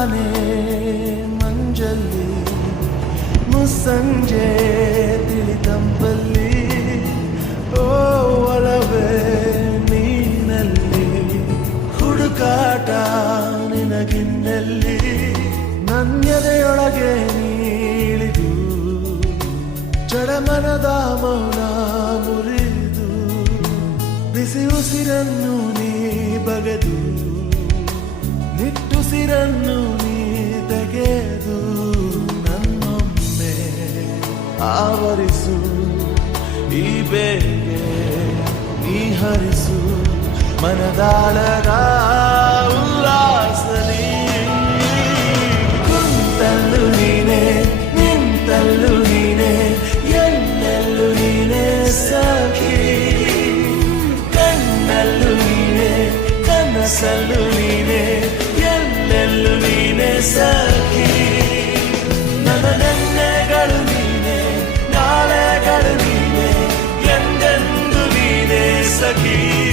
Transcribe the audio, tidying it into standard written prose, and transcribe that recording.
ತಾನೇ ಮಂಜಲ್ಲಿ ಮುಸ್ಸಂಜೆ ತಿಳಿತಂಪಲ್ಲಿ ಓ ಒಲವೇ ನೀನಲ್ಲಿ ಹುಡುಕಾಟ ನಿನಗಿನ್ನಲ್ಲಿ ನನ್ಯದೆಯೊಳಗೆ ನೀಳಿದು ಜಡಮನದ ಮೌನ ಮುರಿದು ಬಿಸಿ ಉಸಿರನ್ನು ನೀ ಬಗೆದು ನಿಟ್ಟುಸಿರನ್ನು ನೀ ತೆಗೆದು ನನ್ನೊಮ್ಮೆ ಆವರಿಸು ಈ ಬೇಗೆ ನೀ ಹರಿಸು ಮನದಾಳದ ಉಲ್ಲಾಸಲಿ ಕುಂತಲ್ಲು ನೀನೆ ನಿಂತಲ್ಲು ನೀನೆ ಎಲ್ಲೆಲ್ಲೂ ನೀನೆ ಸಖಿ ಕಣ್ಣಲ್ಲೂ ನೀನೆ ಕನಸಲ್ಲೂ ನೀನೆ ಎಲ್ಲೆಲ್ಲೂ ನೀನೆ ಸಖಿ ನನ್ನ ನೆನ್ನೆಗಳು ನೀನೆ ನಾಳೆಗಳು ನೀನೆ ಎಂದೆಂದು ನೀನೆ ಸಖಿ